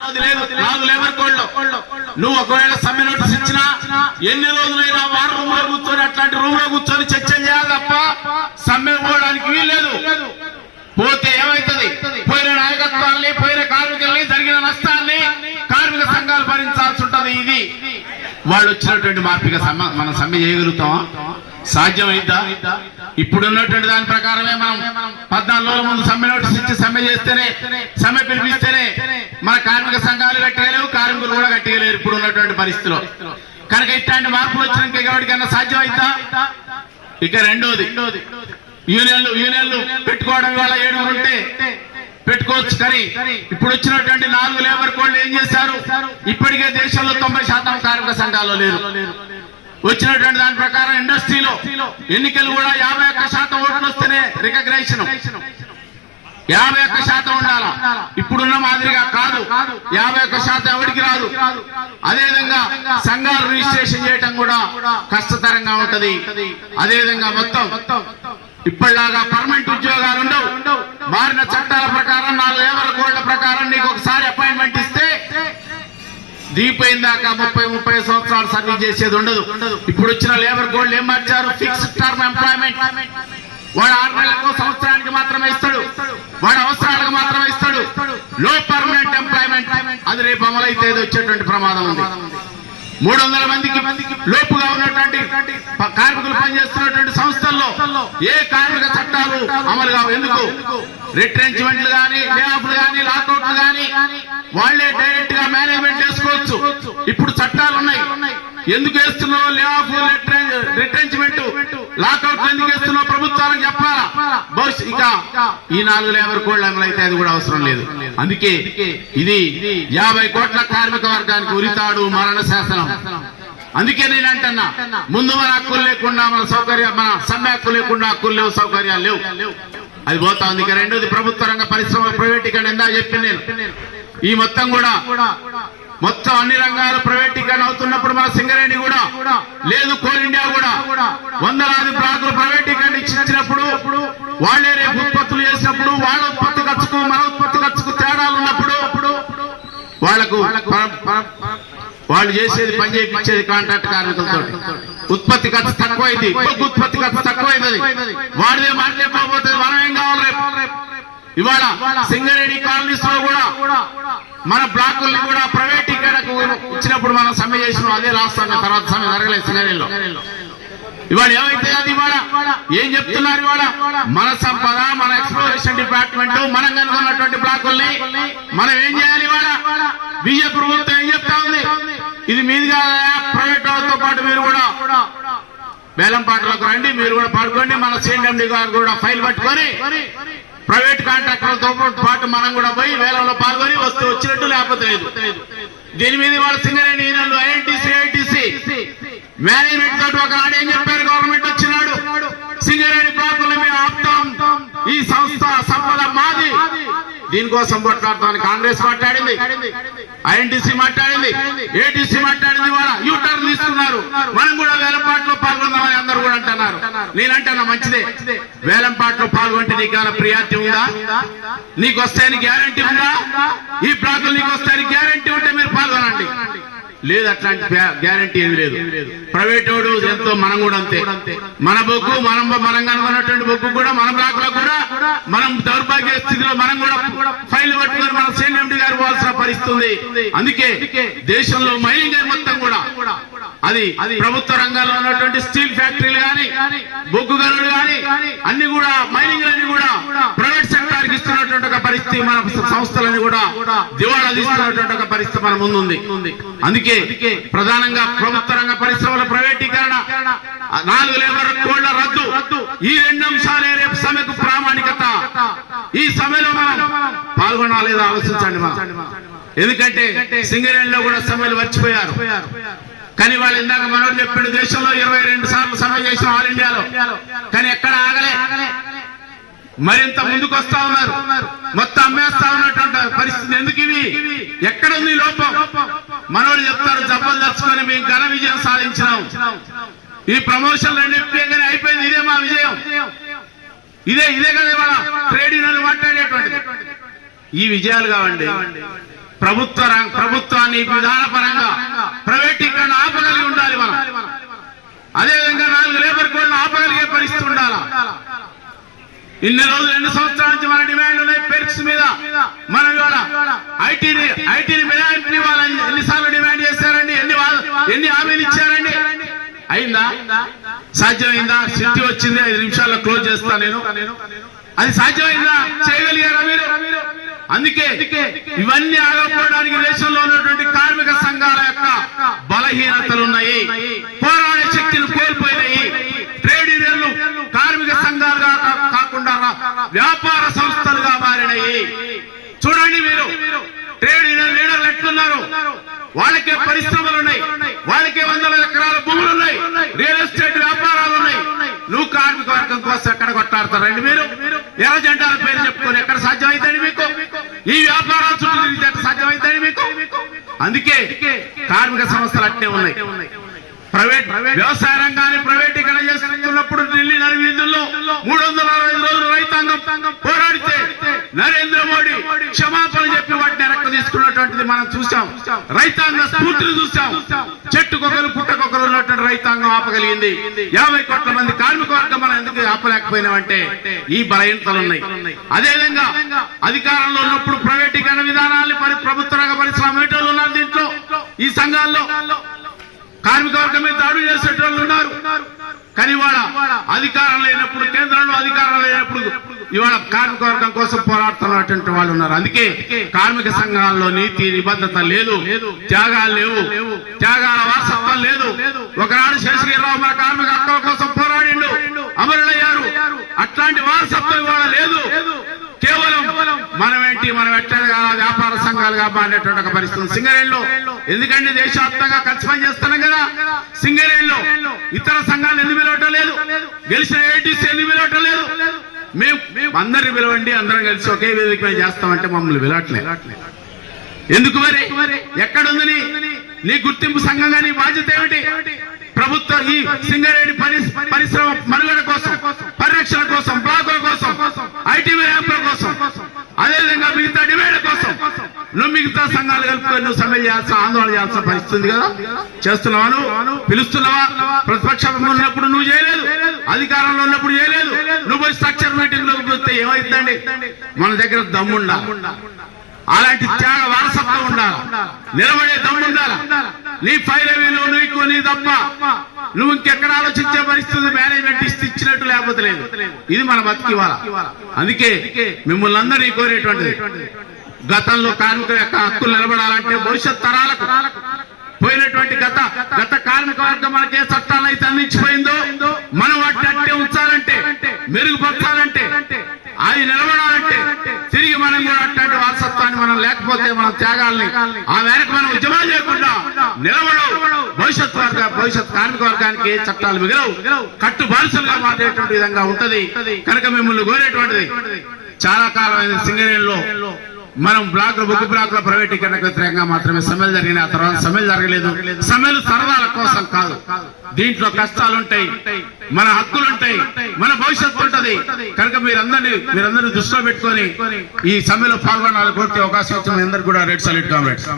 నాకు లేబర్ కోడ్లో నువ్వు ఒకవేళ సమ్మె నోటీస్ ఇచ్చినా ఎన్ని రోజులైనా వారు రూమ్ లో కూర్చొని అట్లాంటి రూమ్ లో కూర్చొని చర్చ చేయాలి తప్ప సమ్మె పోవడానికి వీల్లేదు. పోతే ఏమైతుంది? పోయిన నాయకత్వాన్ని, పోయిన కార్మికుల్ని, జరిగిన నష్టాన్ని కార్మిక సంఘాలు భరించాల్సి ఉంటది. ఇది వాళ్ళు వచ్చినటువంటి మార్పుగా మనం సమ్మె చేయగలుగుతామా? సాధ్యమైద్దా? ఇప్పుడున్నటువంటి దాని ప్రకారమే మనం 14 రోజుల ముందు సమ్మె నోటీస్ ఇచ్చి సమ్మె చేస్తేనే, సమ్మె పిలిపిస్తేనే మన కార్మిక సంఘాలు గట్టిగలేవు, కార్మికులు కూడా గట్టిగలేరు ఇప్పుడు ఉన్నటువంటి పరిస్థితిలో. కనుక ఇట్లాంటి మార్పులు వచ్చినాక ఎవరికైనా సాధ్యమైద్దా? ఇక రెండోది, యూనియన్లు పెట్టుకోవడం వల్ల 7 ఉంటే పెట్టుకోవచ్చు. కానీ ఇప్పుడు వచ్చినటువంటి 4 లేబర్ కోడ్లు ఏం చేశారు? ఇప్పటికే దేశంలో 90% కార్మిక సంఘాలు లేరు. వచ్చినటువంటి దాని ప్రకారం ఇండస్ట్రీలో ఎన్నికలు కూడా 51% ఓట్లు వస్తేనే రికగ్నైజేషన్ 51% ఉండాలా. ఇప్పుడున్న మాదిరిగా కాదు, 51% ఎవరికి రాదు. అదేవిధంగా సంఘాలు రిజిస్ట్రేషన్ చేయటం కూడా కష్టతరంగా ఉంటది. అదేవిధంగా మొత్తం ఇప్పటిలాగా పర్మనెంట్ ఉద్యోగాలు ఉండవు. మారిన చట్టాల ప్రకారం 4 లేబర్ కోడ్ల ప్రకారం నీకు ఒకసారి అపాయింట్మెంట్ ఇస్తే దీపైన దాకా 30 సంవత్సరాలు సర్వీస్ చేసేది ఉండదు. ఇప్పుడు వచ్చిన లేబర్ కోడ్లు ఏం మార్చారు? Fixed term employment. వాడు 6 నెలలకు, సంవత్సరానికి మాత్రమే ఇస్తాడు, వాడు అవసరాలకు మాత్రమే ఇస్తాడు. లో పర్మనెంట్ ఎంప్లాయ్మెంట్ అది రేపు అమలైతే వచ్చేటువంటి ప్రమాదం ఉంది. 300 మందికి లోపుగా ఉన్నటువంటి కార్మికులు పనిచేస్తున్నటువంటి సంస్థల్లో ఏ కార్మిక చట్టాలు అమలు కావు. ఎందుకు? రిట్రెంచ్మెంట్లు కానీ, లే ఆఫ్లు కానీ, లాకౌట్లు కానీ వాళ్లే డైరెక్ట్ గా మేనేజ్మెంట్ చేసుకోవచ్చు. ఇప్పుడు చట్టాలు ఉన్నాయి. ఎందుకు వేస్తున్నావు లే ఆఫ్, రిట్రెంచ్మెంట్, లాకౌట్ ఎందుకు వేస్తున్నావు ప్రభుత్వాలకు చెప్పాలా? ఇక ఈ 4 లేబర్ కోడ్లు అమలైతే అది కూడా అవసరం లేదు. అందుకే ఇది 50 కోట్ల కార్మిక వర్గానికి ఉరితాడు, మరణ శాసనం. అందుకే నేను అంటున్నా, ముందు మన హక్కులు లేకుండా మన సౌకర్యం, మన సమ్మె హక్కు లేకుండా హక్కులు లేవు, సౌకర్యాలు లేవు. అది పోతా ఉంది. ఇక రెండోది ప్రభుత్వ రంగ పరిశ్రమ ప్రైవేటీకరణ. ఇందా చెప్పి నేను ఈ మొత్తం అన్ని రంగాలు ప్రైవేటీకరణ అవుతున్నప్పుడు మన సింగరేణి కూడా లేదు, కోల్ ఇండియా కూడా 100 బ్లాకులు ప్రైవేటీకరణ ఇచ్చినప్పుడు వాళ్లే రేపు ఉత్పత్తులు చేసినప్పుడు వాళ్ళ ఉత్పత్తి ఖర్చుకు మన ఉత్పత్తి ఖర్చుకు తేడాలు ఉన్నప్పుడు వాళ్ళు చేసేది పని చేయించేది కాంట్రాక్ట్ కార్మికులతో. ఉత్పత్తి ఖర్చు తక్కువైంది, ఉత్పత్తి ఖర్చు తక్కువైంది, వాడిదే మాట్లాడకపోతే మనం ఏం కావాలి రేపు? ఇవాళ సింగరేణి కాలనీస్ లో కూడా మన బ్లాకుల్ని కూడా ప్రైవేటీకరణకు ఇచ్చినప్పుడు మనం సమ్మె చేసినాం. అదే రాష్ట్రంగా తర్వాత సమ్మె జరగలేదు సింగరేణిలో. ఇవాళ ఏమైతే అది ఇవాళ ఏం చెప్తున్నారు? ఇవాళ మన సంపద, మన ఎక్స్ప్లోరేషన్ డిపార్ట్మెంట్ మనం కనుకున్నటువంటి బ్లాకుల్ని మనం ఏం చేయాలి? ఇవాళ బీజేపీ ప్రభుత్వం ఏం చెప్తా ఉంది? ఇది మీదిగా ప్రైవేట్ వాళ్ళతో పాటు మీరు కూడా వేలంపాటలకు రండి, మీరు కూడా పాల్గొండి. మన సిఎండి గారు కూడా ఫైల్ పట్టుకొని ప్రైవేట్ కాంట్రాక్టర్లతో పాటు మనం కూడా పోయి వేలంలో పాల్గొని వస్తూ వచ్చినట్టు, లేకపోతే లేదు. దీని మీద వాళ్ళ సింగరేణి యూనియన్లు, ఐఐటిసి మేనేజ్మెంట్ తోటి ఒకనాడు ఏం చెప్పారు? గవర్నమెంట్ వచ్చినాడు సింగరేణి బ్లాకులు మేము ఆపుతాం, ఈ సంస్థ సంపద మాది, దీనికోసం పోట్లాడతామని కాంగ్రెస్ మాట్లాడింది, ఐఎన్టీసీ మాట్లాడింది, ఏటీసీ మాట్లాడింది. వాళ్ళ యూటర్న్ తీసుకున్నారు. మనం కూడా వేలంపాట్లో పాల్గొందామని అందరూ కూడా అంటున్నారు. నేనంటున్నా మంచిదే, వేలంపాట్లో పాల్గొంటే నీకేమైనా ప్రియారిటీ ఉందా? నీకు వస్తాయని గ్యారంటీ ఉందా? ఈ బ్లాకులు నీకు వస్తాయని గ్యారంటీ ఉంటే మీరు పాల్గొనండి. లేదు, అట్లాంటి గ్యారంటీ ఏమి లేదు. ప్రైవేట్ వాడు ఎంతో, మనం కూడా అంతే. మన బొగ్గు మనం కనుగొన్నటువంటి బొగ్గు కూడా మన బ్లాక్ లో కూడా మనం దౌర్భాగ్య స్థితిలో మనం కూడా ఫైల్ పట్టుకొని మన సిఎండి గారు పోవాల్సిన పరిస్థితి. అందుకే దేశంలో మైనింగ్ మొత్తం కూడా అది ప్రభుత్వ రంగంలో ఉన్నటువంటి స్టీల్ ఫ్యాక్టరీలు గాని, బొగ్గు గనులు గాని అన్ని కూడా మైనింగ్ అన్ని కూడా ప్రైవేట్ సెక్టార్ కి ఇస్తున్నటువంటి ఒక పరిస్థితి, మన సంస్థలన్నీ కూడా దివాళా తీస్తున్నటువంటి ఒక పరిస్థితి మన ముందుంది. అందుకే ప్రధానంగా ప్రభుత్వ రంగ పరిశ్రమల ప్రైవేటీకరణ, 4 లేబర్ కోడ్ల రద్దు, ఈ 2 అంశాలే రేపు సమ్మెకు ప్రామాణికత. ఈ సమ్మెలో మనం పాల్గొనాలి లేదా ఆలోచించండి. ఎందుకంటే సింగరేణిలో కూడా సమ్మెలు వచ్చిపోయారు. కానీ వాళ్ళు ఇందాక మనోడు చెప్పాడు, దేశంలో 22 సార్లు సమ్మె చేసిన ఆల్ ఇండియాలో, కానీ ఎక్కడ ఆగలే. మరింత ముందుకు వస్తా ఉన్నారు, మొత్తం అమ్మేస్తా ఉన్నటువంటి పరిస్థితి. ఎందుకు ఇవి? ఎక్కడ ఉంది లోపం? మనోడు చెప్తారు, జబ్బలు తెచ్చుకొని మేము ఘన విజయం సాధించినాం, ఈ ప్రమోషన్లు అన్నింటినీ అయిపోయింది, ఇదే మా విజయం, ఇదే కదా ఇవాళ ట్రేడ్ యూనియన్లు మాట్లాడేటువంటిది. ఈ విజయాలు కావండి. ప్రభుత్వాన్ని విధానపరంగా ప్రైవేటీకరణ ఆపగలిగి ఉండాలి మనం. అదేవిధంగా 4 లేబర్ కోడ్లు ఆపగలిగే పరిస్థితి ఉండాలా. ఇన్ని రోజులు 2 సంవత్సరాల నుంచి మన డిమాండ్లు ఉన్నాయి పెర్క్స్ మీద. మనం ఇవాళ ఐటీని మినహాయింపు ఇవ్వాలని ఎన్నిసార్లు డిమాండ్ చేశారండి, ఎన్ని హామీలు ఇచ్చారండి? అయిందా? సాధ్యమైందా? సిటీ వచ్చింది, 5 నిమిషాల్లో క్లోజ్ చేస్తాను నేను. అది సాధ్యమైందా? చేయగలిగారా మీరు? అందుకే ఇవన్నీ ఆగకపోవడానికి దేశంలో ఉన్నటువంటి కార్మిక సంఘాల యొక్క బలహీనతలున్నాయి, పోరాడే శక్తిని కోల్పోయినాయి. ట్రేడ్ యూనియన్లు కార్మిక సంఘాలుగా కాకుండా వ్యాపార సంస్థలుగా మారినాయి. చూడండి మీరు, ట్రేడ్ యూనియన్ లీడర్లు ఎట్లున్నారు? వాళ్ళకే పరిశ్రమలు ఉన్నాయి, వాళ్ళకే 100 ఎకరాల భూములు ఉన్నాయి, రియల్ ఎస్టేట్ వ్యాపారాలు ఉన్నాయి. నువ్వు కార్మిక వర్గం కోసం ఎక్కడ కొట్టాడతారండి మీరు? ఎర్ర జెండాల పేరు చెప్పుకొని ఎక్కడ సాధ్యమైందండి మీకు? ఈ వ్యాపారాలు చుట్టూ తిరిగితే ఎక్కడ సాధ్యమైందండి మీకు? అందుకే కార్మిక సంస్థలు అట్టే ఉన్నాయి. ప్రైవేట్ వ్యవసాయ రంగాన్ని ప్రైవేటీకరణ చేస్తున్నప్పుడు ఢిల్లీ నడివీధుల్లో 365 రోజులు రైతాంగం పోరాడితే నరేంద్ర మోడీ క్షమాపణ చెప్పి వాటిని వెనక్కి తీసుకున్నటువంటిది మనం చూసాం. రైతాంగ స్ఫూర్తిని చూసాం. చెట్టుకొకరు పుట్టకొకరు ఉన్నటువంటి రైతాంగం ఆపగలిగింది. 50 కోట్ల మంది కార్మిక వర్గం మనం ఎందుకు ఆపలేకపోయినామంటే ఈ బలహీనతలు ఉన్నాయి. అదేవిధంగా అధికారంలో ఉన్నప్పుడు ప్రైవేటీకరణ విధానాన్ని ప్రభుత్వ రంగ పరిశ్రమలు ఉన్నారు. దీంట్లో ఈ సంఘాల్లో కార్మిక వర్గం మీద దాడులు చేసేటోళ్ళు ఉన్నారు. కానీ ఇవాళ అధికారం లేనప్పుడు, కేంద్రంలో అధికారం లేనప్పుడు ఇవాళ కార్మిక వర్గం కోసం పోరాడుతున్నటువంటి వాళ్ళు ఉన్నారు. అందుకే కార్మిక సంఘాల్లో నీతి నిబద్ధత లేదు, త్యాగాలు లేవు, త్యాగాల వారసత్వం లేదు. ఒకనాడు శేషగిరిరావు మన కార్మిక హక్కుల కోసం పోరాడిండు, అమరులయ్యారు. అట్లాంటి వారసత్వం ఇవాళ లేదు. కేవలం మనం ఎట్లా వ్యాపార సంఘాలుగా మారినటువంటి ఒక పరిస్థితి సింగరేణిలో. ఎందుకంటే దేశవ్యాప్తంగా కలిసి పని చేస్తున్నాం కదా. సింగరేణిలో ఇతర సంఘాలు ఎందుకు పిలవటం లేదు? గెలిచిన ఏటీసీ ఎందుకు పిలవటం లేదు? మేము అందరిని పిలవండి, అందరం కలిసి ఒకే వేదిక మీద చేస్తామంటే మమ్మల్ని పిలవట్లేదు. ఎందుకు మరి? ఎక్కడుంది నీ గుర్తింపు సంఘంగా నీ బాధ్యత ఏమిటి? ప్రభుత్వం ఈ సింగరేణి పరిశ్రమ మనుగడ కోసం, పరిరక్షణ కోసం, బ్లాకుల కోసం, ఐటీ ర్యాంపుల కోసం, అదేవిధంగా మిగతా డిమాండ్ల కోసం నువ్వు మిగతా సంఘాలు కలుపుకొని నువ్వు సమ్మె చేయాల్సిన, ఆందోళన చేయాల్సిన పరిస్థితి కదా. చేస్తున్నావా? పిలుస్తున్నావా? ప్రతిపక్షంలో ఉన్నప్పుడు నువ్వు చేయలేదు, అధికారంలో ఉన్నప్పుడు చేయలేదు. నువ్వు స్ట్రక్చర్ మీటింగ్ లోకి వస్తే ఏమైందండి? మన దగ్గర దమ్ముండా, అలాంటి త్యాగ వారసత్వం ఉండాలి, నిలబడే దమ్ము ఉండాలి. నీ ఫైల్ నీకు నీ తప్ప నువ్వు ఇంకెక్కడ ఆలోచించే పరిస్థితి మేనేజ్మెంట్ ఇచ్చినట్టు లేకపోతే లేదు. ఇది మన బతికి ఇవ్వాల. అందుకే మిమ్మల్ని అందరినీ కోరేటువంటిది, గతంలో కార్మిక యొక్క హక్కులు నిలబడాలంటే భవిష్యత్ తరాలకు పోయినటువంటి గత కార్మిక వర్గం మనకి ఏ చట్టాలను అయితే అందించిపోయిందో మనం వాటిని అట్టే ఉంచాలంటే, మెరుగుపరచాలంటే, అది నిలబడాలంటే తిరిగి మనం కూడా అట్లాంటి వారసత్వాన్ని మనం లేకపోతే మన త్యాగాల్ని ఆ మేరకు మనం ఉద్యమాలు చేయకుండా నిలబడవు. భవిష్యత్ కార్మిక వర్గానికి ఏ చట్టాలు మిగలవు, కట్టు బానిసలుగా మారేటువంటి విధంగా ఉంటది. కనుక మిమ్మల్ని కోరేటువంటిది, చాలా కాలమైన సింగరేణిలో మనం బొగ్గు బ్లాక్ల ప్రైవేటీకరణకు వ్యతిరేకంగా మాత్రమే సమ్మెలు జరిగిన, ఆ తర్వాత సమ్మెలు జరగలేదు. సమ్మెలు సరదాల కోసం కాదు. దీంట్లో కష్టాలుంటాయి, మన హక్కులుంటాయి, మన భవిష్యత్తు ఉంటది. కనుక మీరందరూ దృష్టిలో పెట్టుకొని ఈ సమ్మెలో పాల్గొనాలని కోరితే అవకాశం ఇచ్చిన అందరికీ కూడా రెడ్ సాలిడ్ కామ్రేడ్స్.